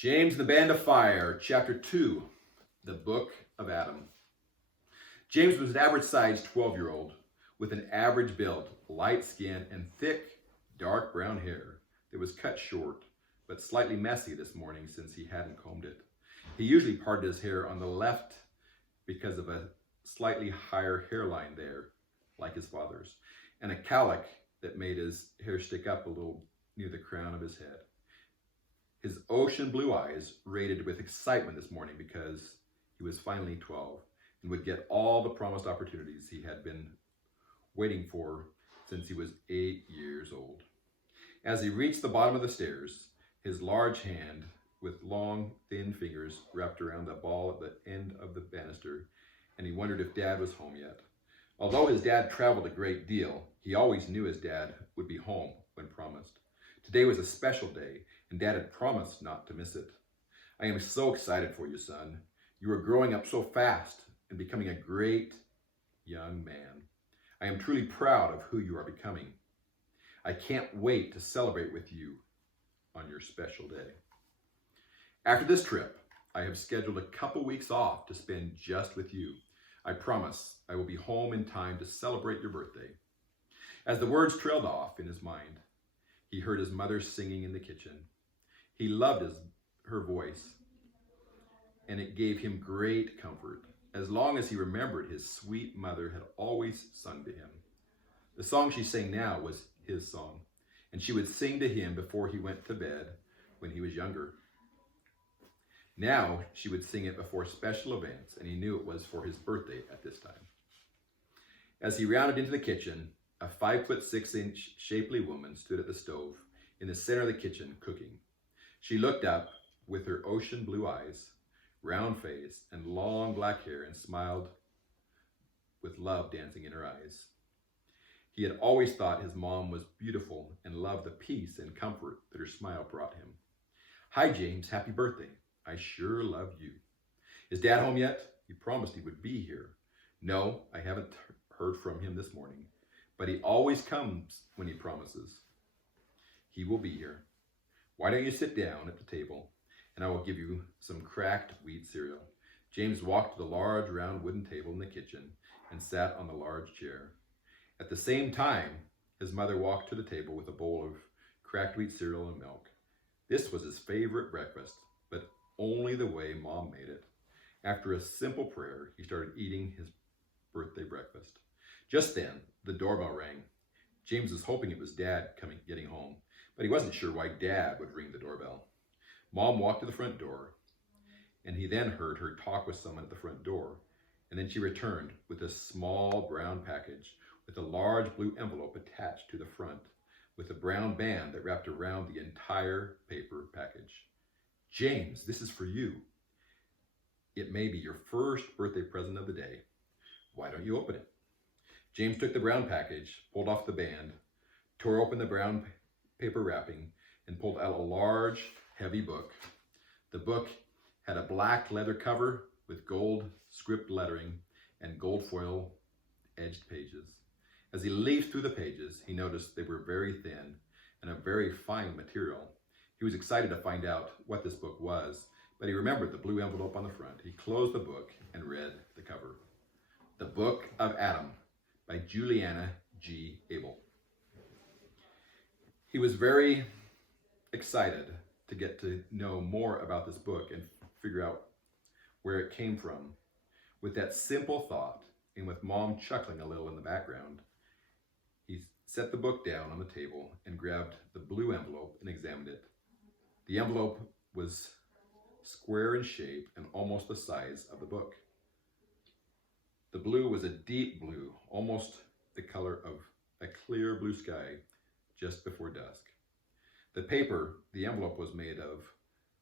James and the Band of Fire, Chapter 2, The Book of Adam. James was an average-sized 12-year-old with an average build, light skin, and thick, dark brown hair that was cut short, but slightly messy this morning since he hadn't combed it. He usually parted his hair on the left because of a slightly higher hairline there, like his father's, and a cowlick that made his hair stick up a little near the crown of his head. His ocean blue eyes radiated with excitement this morning because he was finally 12 and would get all the promised opportunities he had been waiting for since he was 8 years old. As he reached the bottom of the stairs, his large hand with long, thin fingers wrapped around the ball at the end of the banister, and he wondered if Dad was home yet. Although his dad traveled a great deal, he always knew his dad would be home when promised. Today was a special day, and Dad had promised not to miss it. I am so excited for you, son. You are growing up so fast and becoming a great young man. I am truly proud of who you are becoming. I can't wait to celebrate with you on your special day. After this trip, I have scheduled a couple weeks off to spend just with you. I promise I will be home in time to celebrate your birthday. As the words trailed off in his mind, he heard his mother singing in the kitchen. He loved her voice, and it gave him great comfort, as long as he remembered his sweet mother had always sung to him. The song she sang now was his song, and she would sing to him before he went to bed when he was younger. Now she would sing it before special events, and he knew it was for his birthday at this time. As he rounded into the kitchen, a 5'6" shapely woman stood at the stove in the center of the kitchen cooking. She looked up with her ocean blue eyes, round face, and long black hair, and smiled with love dancing in her eyes. He had always thought his mom was beautiful and loved the peace and comfort that her smile brought him. "Hi, James, happy birthday. I sure love you. Is Dad home yet? He promised he would be here." "No, I haven't heard from him this morning, but he always comes when he promises. He will be here. Why don't you sit down at the table, and I will give you some cracked wheat cereal." James walked to the large round wooden table in the kitchen and sat on the large chair. At the same time, his mother walked to the table with a bowl of cracked wheat cereal and milk. This was his favorite breakfast, but only the way Mom made it. After a simple prayer, he started eating his birthday breakfast. Just then, the doorbell rang. James was hoping it was Dad getting home, but he wasn't sure why Dad would ring the doorbell. Mom walked to the front door, and he then heard her talk with someone at the front door, and then she returned with a small brown package with a large blue envelope attached to the front, with a brown band that wrapped around the entire paper package. "James, this is for you. It may be your first birthday present of the day. Why don't you open it?" James took the brown package, pulled off the band, tore open the brown paper wrapping, and pulled out a large, heavy book. The book had a black leather cover with gold script lettering and gold foil edged pages. As he leafed through the pages, he noticed they were very thin and of very fine material. He was excited to find out what this book was, but he remembered the blue envelope on the front. He closed the book and read the cover. The Book of Adam by Juliana G. Abel. He was very excited to get to know more about this book and figure out where it came from. With that simple thought, and with Mom chuckling a little in the background, he set the book down on the table and grabbed the blue envelope and examined it. The envelope was square in shape and almost the size of the book. The blue was a deep blue, almost the color of a clear blue sky just before dusk. The paper the envelope was made of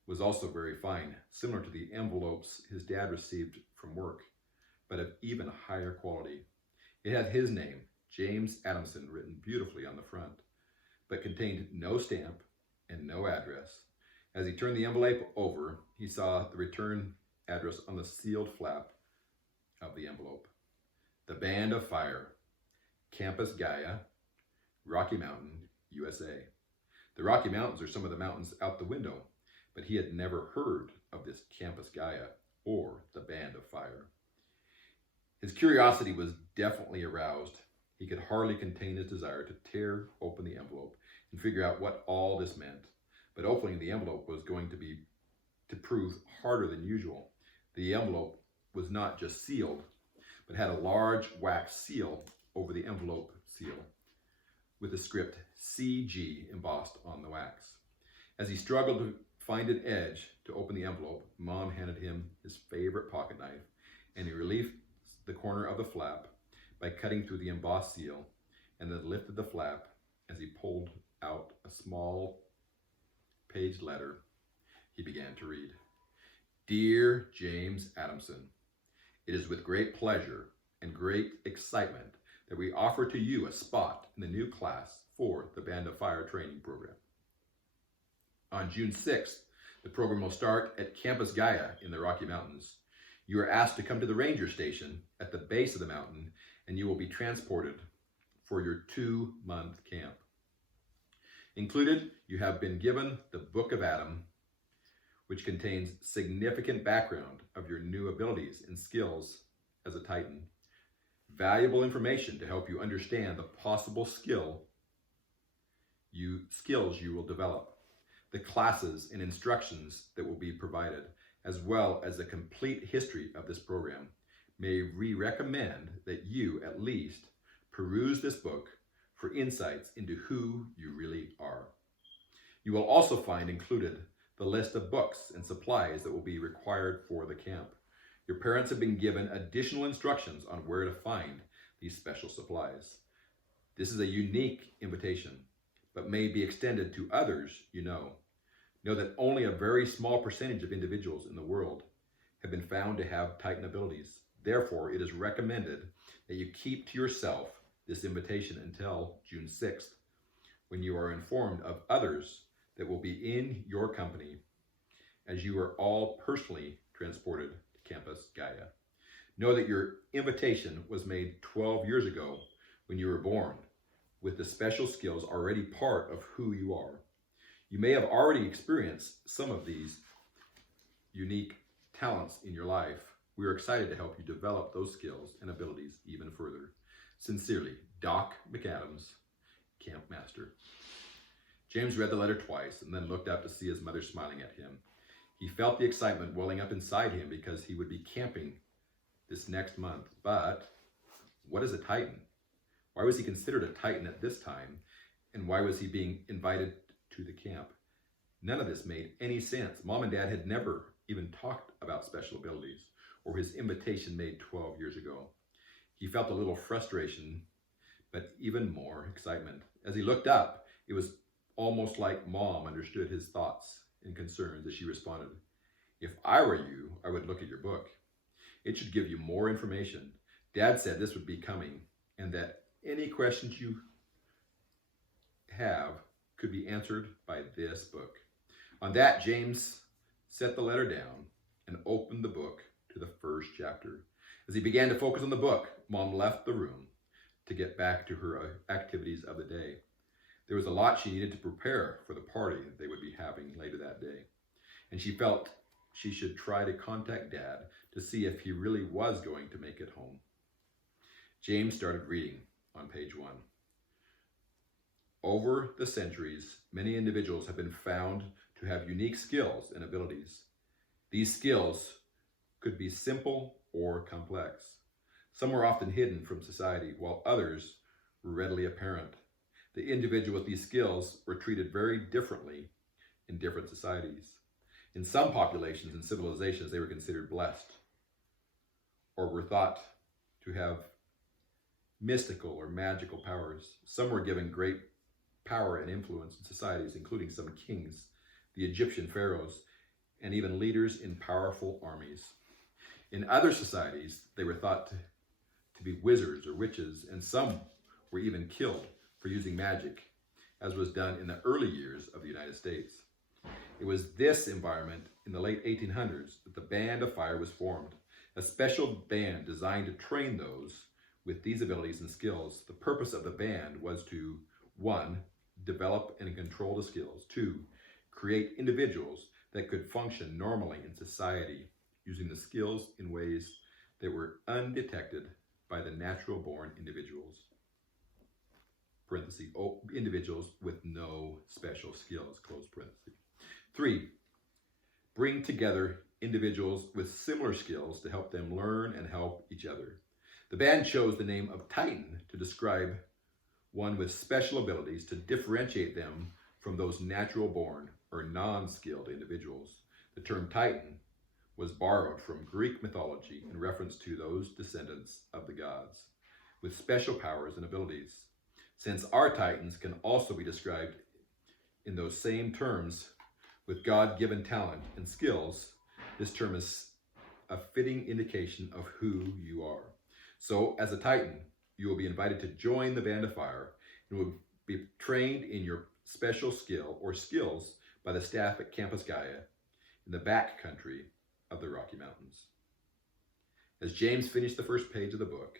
was also very fine, similar to the envelopes his dad received from work, but of even higher quality. It had his name, James Adamson, written beautifully on the front, but contained no stamp and no address. As he turned the envelope over, he saw the return address on the sealed flap of the envelope. The Band of Fire, Campus Gaia, Rocky Mountain, USA. The Rocky Mountains are some of the mountains out the window, but he had never heard of this Campus Gaia or the Band of Fire. His curiosity was definitely aroused. He could hardly contain his desire to tear open the envelope and figure out what all this meant. But opening the envelope was going to prove harder than usual. The envelope was not just sealed, but had a large wax seal over the envelope seal with the script CG embossed on the wax. As he struggled to find an edge to open the envelope, Mom handed him his favorite pocket knife, and he relieved the corner of the flap by cutting through the embossed seal, and then lifted the flap as he pulled out a small page letter. He began to read. Dear James Adamson, it is with great pleasure and great excitement that we offer to you a spot in the new class for the Band of Fire training program. On June 6th, the program will start at Campus Gaia in the Rocky Mountains. You are asked to come to the ranger station at the base of the mountain, and you will be transported for your 2-month camp. Included, you have been given the Book of Adam, which contains significant background of your new abilities and skills as a Titan. Valuable information to help you understand the possible skills you will develop, the classes and instructions that will be provided, as well as a complete history of this program. May we recommend that you at least peruse this book for insights into who you really are. You will also find included the list of books and supplies that will be required for the camp. Your parents have been given additional instructions on where to find these special supplies. This is a unique invitation, but may be extended to others you know. Know that only a very small percentage of individuals in the world have been found to have Titan abilities. Therefore, it is recommended that you keep to yourself this invitation until June 6th, when you are informed of others that will be in your company, as you are all personally transported to Campus Gaia. Know that your invitation was made 12 years ago when you were born, with the special skills already part of who you are. You may have already experienced some of these unique talents in your life. We are excited to help you develop those skills and abilities even further. Sincerely, Doc McAdams, Camp Master. James read the letter twice and then looked up to see his mother smiling at him. He felt the excitement welling up inside him because he would be camping this next month. But what is a Titan? Why was he considered a Titan at this time? And why was he being invited to the camp? None of this made any sense. Mom and Dad had never even talked about special abilities or his invitation made 12 years ago. He felt a little frustration, but even more excitement. As he looked up, it was almost like Mom understood his thoughts and concerns as she responded, If I were you, I would look at your book. It should give you more information. Dad said this would be coming and that any questions you have could be answered by this book. On that, James set the letter down and opened the book to the first chapter. As he began to focus on the book, Mom left the room to get back to her activities of the day. There was a lot she needed to prepare for the party they would be having later that day, and she felt she should try to contact Dad to see if he really was going to make it home. James started reading on page 1. Over the centuries, many individuals have been found to have unique skills and abilities. These skills could be simple or complex. Some were often hidden from society, while others were readily apparent. The individual with these skills were treated very differently in different societies. In some populations and civilizations, they were considered blessed or were thought to have mystical or magical powers. Some were given great power and influence in societies, including some kings, the Egyptian pharaohs, and even leaders in powerful armies. In other societies, they were thought to be wizards or witches, and some were even killed for using magic, as was done in the early years of the United States. It was this environment in the late 1800s that the Band of Fire was formed, a special band designed to train those with these abilities and skills. The purpose of the band was to, 1, develop and control the skills, 2, create individuals that could function normally in society, using the skills in ways that were undetected by the natural-born individuals. Parenthesis, individuals with no special skills, close parenthesis. 3, bring together individuals with similar skills to help them learn and help each other. The band chose the name of Titan to describe one with special abilities to differentiate them from those natural-born or non-skilled individuals. The term Titan was borrowed from Greek mythology in reference to those descendants of the gods with special powers and abilities. Since our Titans can also be described in those same terms with God-given talent and skills, this term is a fitting indication of who you are. So, as a Titan, you will be invited to join the Band of Fire and will be trained in your special skill or skills by the staff at Campus Gaia in the back country of the Rocky Mountains. As James finished the first page of the book,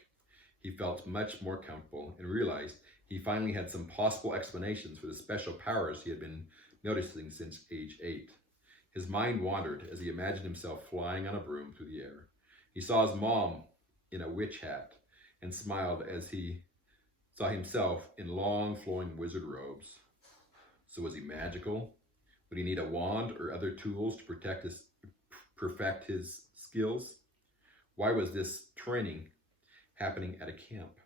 he felt much more comfortable and realized he finally had some possible explanations for the special powers he had been noticing since age 8. His mind wandered as he imagined himself flying on a broom through the air. He saw his mom in a witch hat and smiled as he saw himself in long flowing wizard robes. So was he magical? Would he need a wand or other tools to perfect his skills? Why was this training happening at a camp?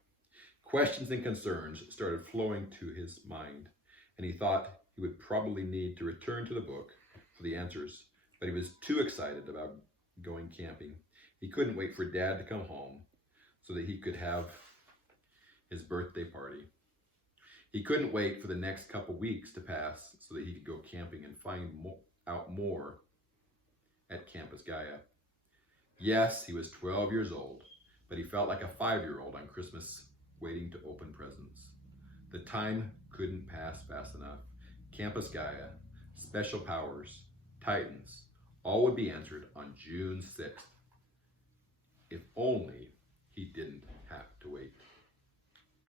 Questions and concerns started flowing to his mind, and he thought he would probably need to return to the book for the answers, but he was too excited about going camping. He couldn't wait for Dad to come home so that he could have his birthday party. He couldn't wait for the next couple weeks to pass so that he could go camping and find out more at Campus Gaia. Yes, he was 12 years old, but he felt like a 5-year-old on Christmas waiting to open presents. The time couldn't pass fast enough. Campus Gaia, special powers, Titans, all would be answered on June 6th. If only he didn't have to wait.